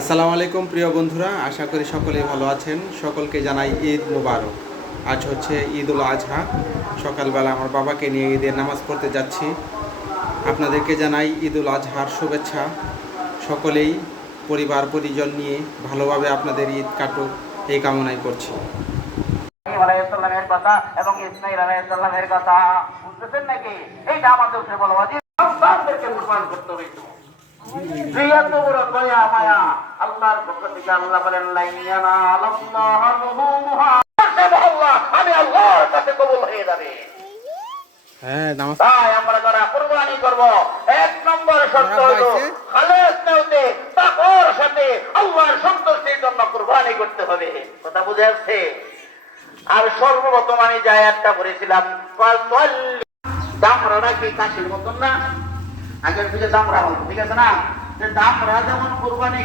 আসসালামু আলাইকুম, প্রিয় বন্ধুরা। আশা করি সকলেই ভালো আছেন। সকলকে জানাই ঈদ মুবারক। আজ হচ্ছে ঈদ উল আজহা। সকালবেলা আমার বাবাকে নিয়ে ঈদের নামাজ পড়তে যাচ্ছি। আপনাদেরকে জানাই ঈদ উল আজহার শুভেচ্ছা। সকলেই পরিবার, পরিজন নিয়ে ভালোভাবে আপনাদের ঈদ কাটুক, এই কামনাই করছি। কথা এবং কথা বুঝতেছেন নাকি? এইটা আমাদের দয়া মায়া আল্লাহর পক্ষ থেকে আল্লাহ বলেন লাইয়ানা আল্লাহ আমি আল্লাহর কাছে কবুল হয়ে যাবে। তাই আমরা যারা কুরবানি করব এক নম্বর শর্ত হলো খালেস নেওতে তাকওয়ার সাথে আল্লাহর সন্তুষ্টির জন্য কুরবানি করতে হবে। কথা বুঝে আসছে? আর সর্বপ্রথম আমি যে পড়েছিলাম ফাসাল্লি। দামরা নাকি কাশির মতন না? আগের পিছে দামরা হতো ঠিক আছে না? যে দামরা যেমন কুরবানি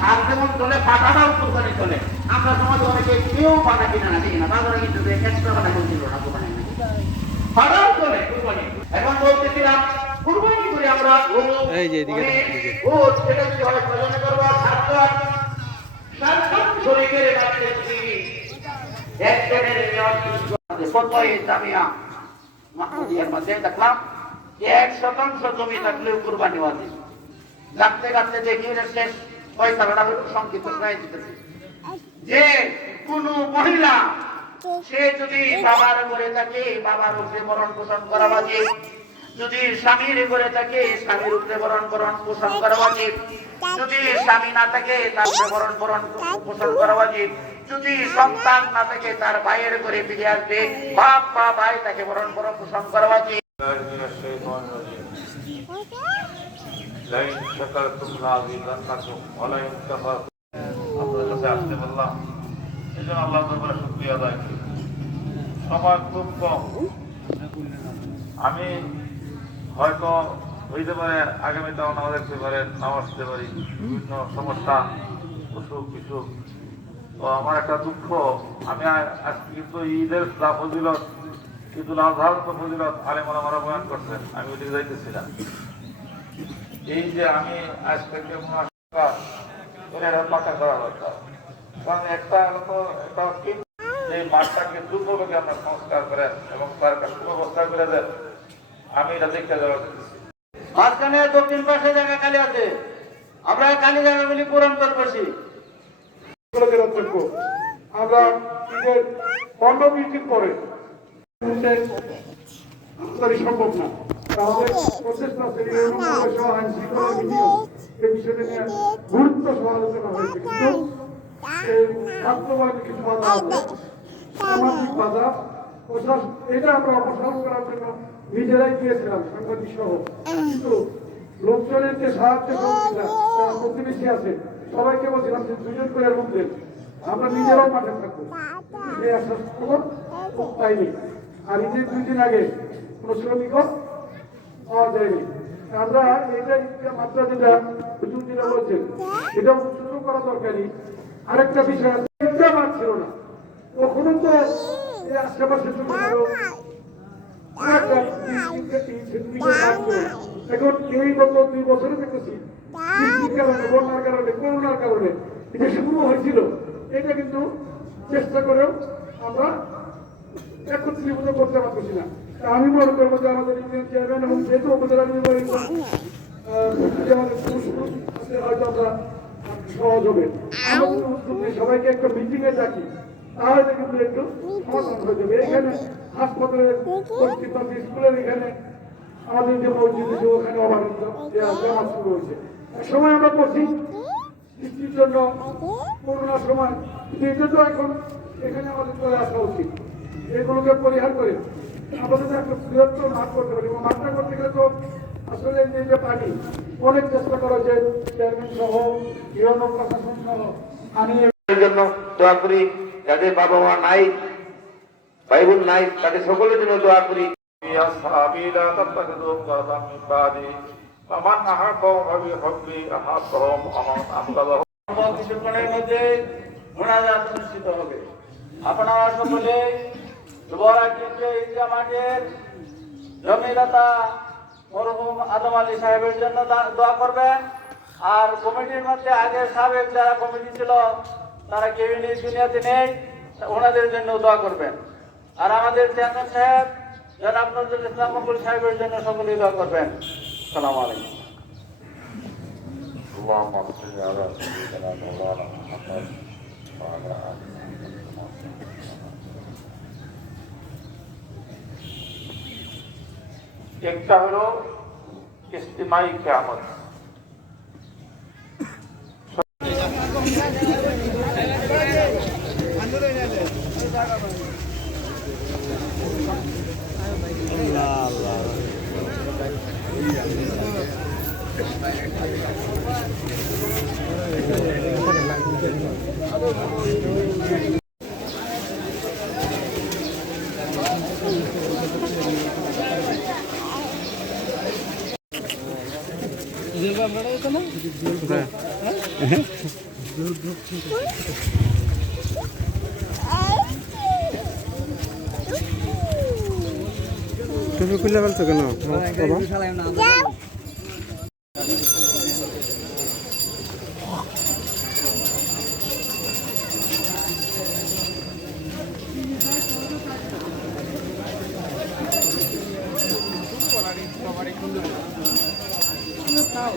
সার যেমন চলে পাঠাটাও কুরবানি চলে আমরা সমাজে অনেকে কেউ পাঠা কিনে না ঠিক না। বাজারে কিন্তু এক্সট্রা পাঠা করছিল না কুরবানি। পাঠাও চলে কুরবানি। এখন বলতেছিলাম কুরবানি করে আমরা। গরু এই যে এদিকে মহিষ, দেখেন, এদিকে। উট, সেটা যদি হয় প্রয়োজনে করব সাতজন। সাতজন শরীরের রাখতে যদি একজনের নিয়ত কতই জামিয়া। মাহমুদিয়ার মধ্যে দেখলাম। এক শতাংশ জমি থাকলেও কুরবানি ওয়াজিব গাঁথতে গাঁথতে দেখি যে শেষ? পয়সাটা হলো সংক্ষিপ্ত প্রায় দিতেছে। যে কোন মহিলা, সে যদি বাবার করে থাকে বাবার উপরে বরণ পোষণ করা উচিত যদি স্বামীর করে থাকে স্বামীর উপরে বরণ বরণ পোষণ করা উচিত যদি স্বামী না থাকে, তার উপরে বরণ বরণ পোষণ করা উচিত যদি সন্তান না থাকে, তার ভাইয়ের করে ফিরে আসবে, বাপ বা ভাই তাকে বরণ বরণ পোষণ করা উচিত الله من الشيطان الرجيم لئن شكرتم لأزيدنكم ولئن كفرتم আপনাদের কাছে আসতে বললাম এই জন্য আল্লাহ দরবারে শুক্রিয়া আদায় করি সময় খুব কম আমি হয়তো হইতে পারে আগামীতেও নামাজ দেখতে পারে নামাজ দিতে পারি বিভিন্ন সমস্যা অসুখ বিসুখ তো আমার একটা দুঃখ আমি আ- আজকে কিন্তু ঈদের যা ফজিলত ঈদুল আজহার তো ফজিলত আলেমরা মারা বয়ান করছেন, আমি ওদিকে যাইতেছিলাম। এই যে আমি আজ থেকে পাকা করা দরকার কারণ একটা তো একটা কি- যে মাঠটাকে দ্রুতভাবে আমরা সংস্কার করেন এবং তার সুব্যবস্থা করে দেন। আমি এটা দেখতে যাওয়া মাঝখানে দক্ষিণ পাশে জায়গা খালি আছে। আমরা খালি জায়গাগুলি পূরণ করতেছি আমরা ঈদের পনেরো মিনিট তারই সম্ভব না। আমাদের প্রচেষ্টা নিয়ে গুরুত্ব সহ এটা আমরা অপসারণ করার জন্য নিজেরাই গিয়েছিলাম, সাংবাদিক সহ। কিন্তু লোকজনের যে সাহায্য সহযোগিতা তারা প্রতিবেশী আছে, সবাইকে বলছিলাম যে দুজন করে মধ্যে আমরা নিজেরাও মাঠে থাকব। সেই আশ্বাস পাইনি আর ঈদের দুই দিন আগে কোনো শ্রমিকও পাওয়া যায়নি। আমরা এটা মাত্রা যেটা হুজুর যেটা বলছেন, এটা সুযোগ করা দরকারি আরেকটা বিষয় একটা মাঠ ছিল না। কখনো তো এই আশেপাশে। এখন এই গত দুই বছরে দেখতেছি কারণে, বন্যার কারণে, করোনার কারণে, এটা শুরু হয়েছিল। এটা কিন্তু চেষ্টা করেও আমরা একত্রীভূত করতে পারতেছি না। তা আমি মনে করব যে আমাদের ইউনিয়ন চেয়ারম্যান এবং যেহেতু উপজেলা নির্বাহী হয়তো আমরা সহজ হবে। সবাইকে একটা মিটিং এ ডাকি। তাহলে কিন্তু একটু সমাধান হয়ে যাবে। এখানে হাসপাতালের স্কুলের এখানে আমাদের যে মসজিদ আছে ওখানে অবারিত দেওয়া শুরু হয়েছে। সময় আমরা পড়ছি বৃষ্টির জন্য করোনার সময়। কিন্তু এটা তো এখন এখানে আমাদের চলে আসা উচিত। এগুলোকে পরিহার করে আমাদের একটা বৃহত্তর মাঠ করতে পারি এবং মাঠটা করতে গেলে তো আসলে এই যে পানি অনেক চেষ্টা করা যায় চেয়ারম্যান সহ ইউনো প্রশাসন সহ আমি এর জন্য দোয়া করি যাদের বাবা মা নাই ভাই বোন নাই তাদের সকলের জন্য দোয়া করি أصحابي لا تتخذوا قرضا من بعدي فمن أحبهم فبحبي أحبهم ومن أبغضهم কিছুক্ষণের মধ্যে মোনাজাত অনুষ্ঠিত হবে আপনারা সকলে যুবরাজ কেন্দ্রে ইন্দিরা মাঠের জমিদাতা মরহুম আদম আলী সাহেবের জন্য দা- দোয়া করবেন আর কমিটির মধ্যে আগে সাবেক যারা কমিটি ছিল তারা কেউ নিজ দুনিয়াতে নেই ওনাদের জন্য দোয়া করবেন আর আমাদের চেয়ারম্যান সাহেব জনাব নজরুল ইসলাম মকুল সাহেবের জন্য সকলেই দোয়া করবেন সালাম আলাইকুম اللهم صل على سيدنا مولانا محمد وعلى آله একটা হলো ইস্তেমাই কেয়ামত। টুপি খুলে ফেলছো কেন? বাবা।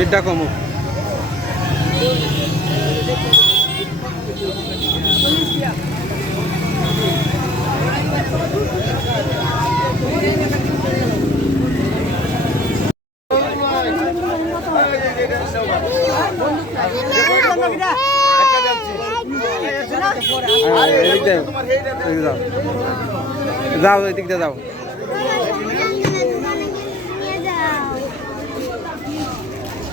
বিদ্যা কমুক এদিক দিয়ে যাও এদিক দিয়ে যাও।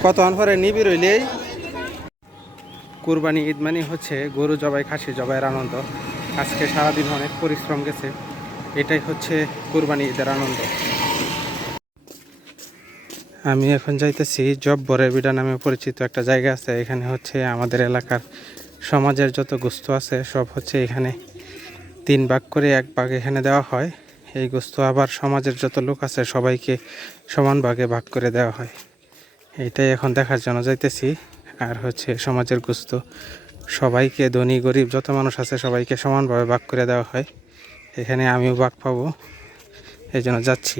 কতক্ষণ পরে নিবি রইলেই কুরবানি ঈদ মানে হচ্ছে গরু জবাই, খাসি জবাইয়ের আনন্দ। আজকে সারাদিন অনেক পরিশ্রম গেছে। এটাই হচ্ছে কুরবানি ঈদের আনন্দ। আমি এখন যাইতেছি জব্বরের বিডা নামে পরিচিত একটা জায়গা আছে, এখানে হচ্ছে আমাদের এলাকার সমাজের যত গোস্ত আছে সব হচ্ছে এখানে তিন ভাগ করে এক ভাগ এখানে দেওয়া হয়। এই গোস্ত আবার সমাজের যত লোক আছে সবাইকে সমান ভাগে ভাগ করে দেওয়া হয়। এইটাই এখন দেখার জন্য যাইতেছি। আর হচ্ছে সমাজের গোস্ত, সবাইকে ধনী, গরিব যত মানুষ আছে সবাইকে সমানভাবে ভাগ করে দেওয়া হয়। এখানে আমিও ভাগ পাবো। এই জন্য যাচ্ছি।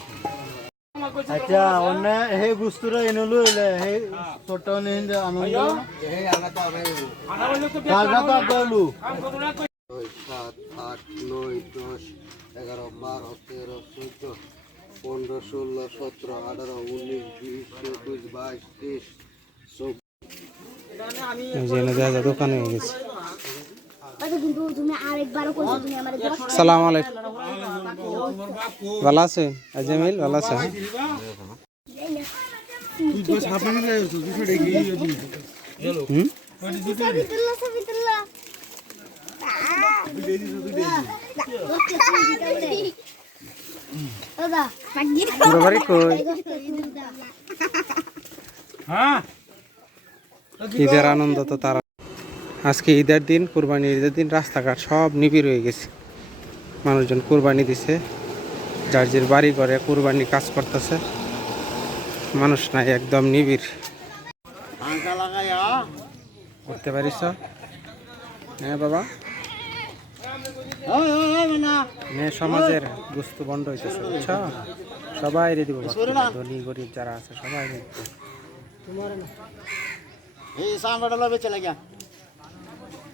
আচ্ছা অন্য সেই বস্তুটা এনেলো সেই ছোট আনন্দ কাগজা পাইলো ছয় সাত আট নয় দশ এগারো বারো তেরো চোদ্দ পনেরো ষোলো সতেরো আঠারো উনিশ বিশ একুশ বাইশ তেইশ চব্বিশ দোকানে গেছে। সালাম আলাইকুম। ভালো আছেন আজমিল ভালো আছে? হ্যাঁ? আনন্দ তো তারা আজকে ঈদের দিন কুরবানি ঈদের দিন রাস্তাঘাট সব নিবিড় হয়ে গেছে। মানুষজন কুরবানি দিছে, যার যার বাড়ি ঘরে কুরবানি কাজ করতেছে, মানুষ নাই একদম নিবিড়। করতে পারিস? হ্যাঁ বাবা। মেয়ে সমাজের বস্তু বন্ধ হইতেছে, বুঝছ? সবাই রে দিব ধনী, গরিব যারা আছে, সবাই রে দিব। এই সামড়া লো বেচে লাগিয়া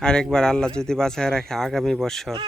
আরেকবার আল্লাহ যদি বাঁচায় রাখে আগামী বছর।